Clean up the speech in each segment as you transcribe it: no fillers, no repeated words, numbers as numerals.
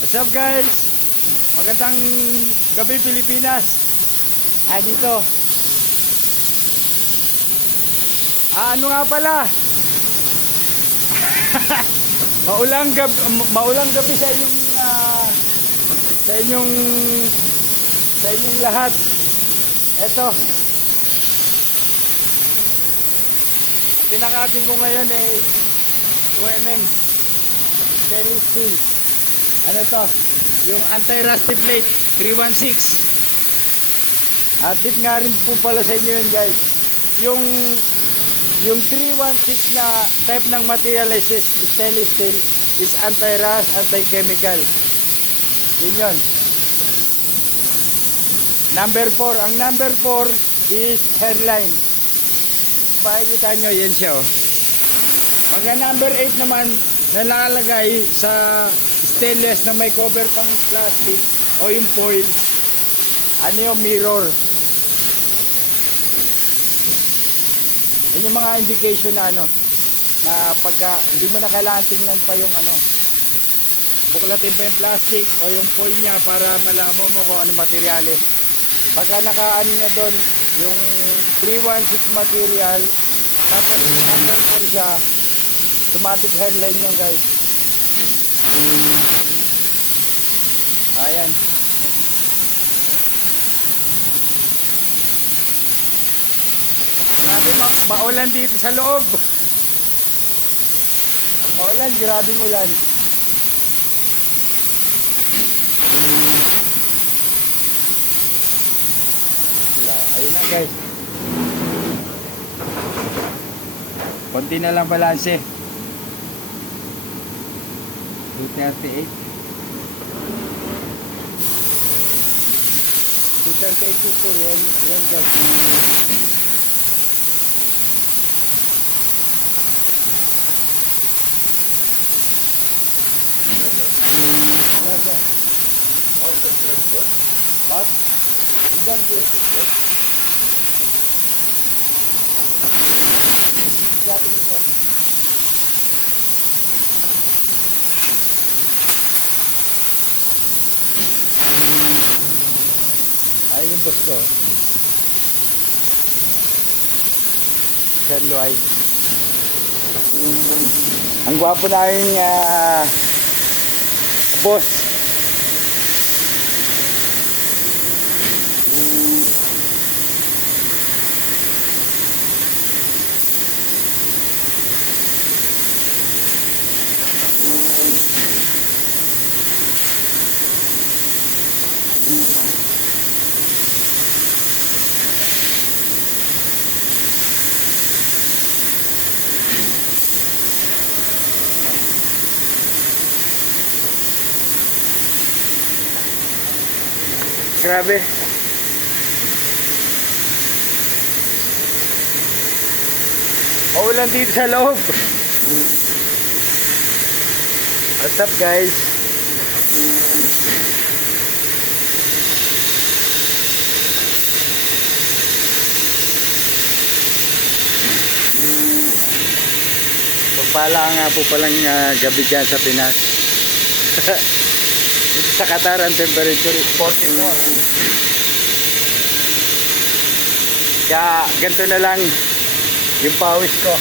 What's up guys? Magandang gabi Pilipinas. Dito. Ano nga pala? maulang gabi sa inyong sa inyong sa inyong lahat. Ito. Ang pinakating ko ngayon ay 2mm stainless steel. Ano to? Yung anti-rusty plate 316. At tip nga rin po pala sa inyo yun guys. Yung 316 na type ng material is stainless steel is anti-rust, anti-chemical. Yun yun. Number 4. Ang number 4 is hairline. Makikita nyo, yan siya oh. Pagka number 8 naman, na nakalagay sa stainless na may cover pang plastic o yung foil, ano yung mirror. Yan yung mga indication na ano, na pagka hindi mo na kailangan tingnan pa yung ano, buklatin pa yung plastic o yung foil niya para malaman mo kung ano materyales. Pagka nakaano na doon yung 316 material, tapos number 4 siya, automatic hairline yun guys. Ayan. Grabe maulan dito sa loob. Maulan, grabing ulan. Ayun na guys. Konti na lang balanse. 238. 238 yung tour. Yan guys. What? Hindi good. Dati ito. Ay yung boss ko. Sir Luay. Ang gwapo na yung boss. Grabe. Maulan dito sa loob. What's up guys? Pagpala nga po palang gabi dyan sa Pinas. Dito sa Qatar ang temperature is 44. Kaya ganito na lang yung pawis ko.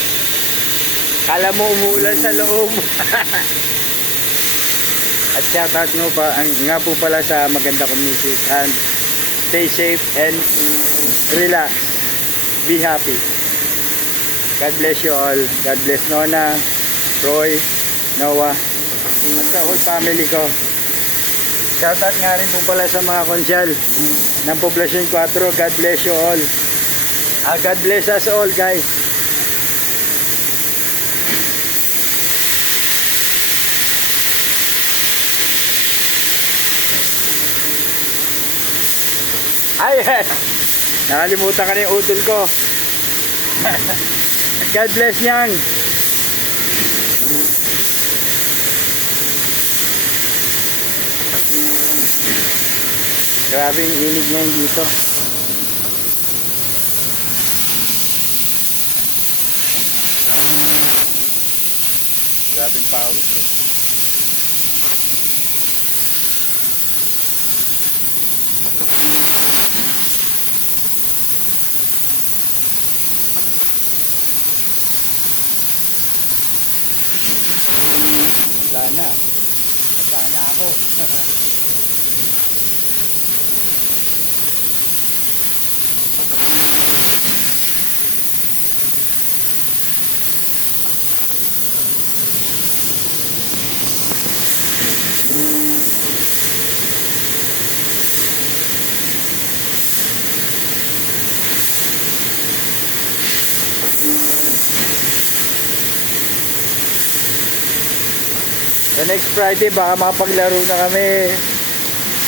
Kala mo umuulan sa loob. At shoutout mo pa nga po pala sa maganda kong misis. And stay safe and relax. Be happy. God bless you all. God bless Nona, Roy, Noah, at sa whole family ko. Shoutout nga rin po pala sa mga konsyal ng Poblacion 4. God bless you all. God bless us all guys. Ay, nakalimutan ka na yung udol ko. God bless niyang. Grabe yung init ngayon dito. Grabing pawis eh. na. Basta na ako. So next Friday baka makapaglaro na kami.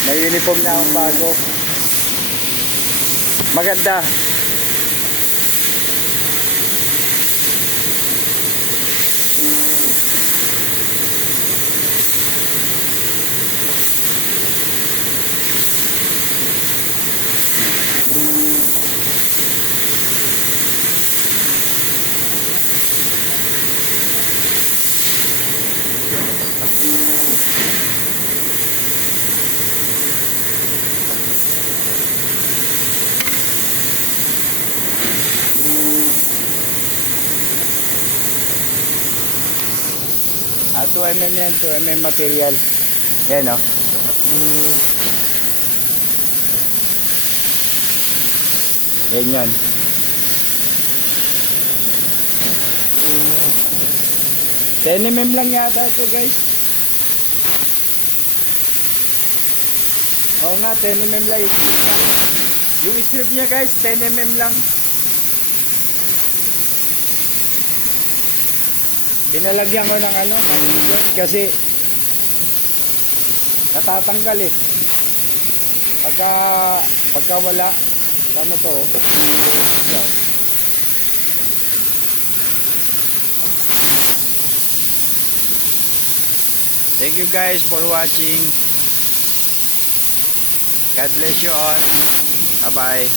May uniform na akong bago. Maganda. Ah, 2mm yan, 2mm material. Yan o. Yan yan. $10mm lang yata ito guys. Oo nga, 10mm lang. Yung strip niya guys, 10mm lang. Pinalagyan ko ng ano, kasi natatanggal eh. Pagka wala, ano to? Yan. Thank you guys for watching. God bless you all. Bye-bye.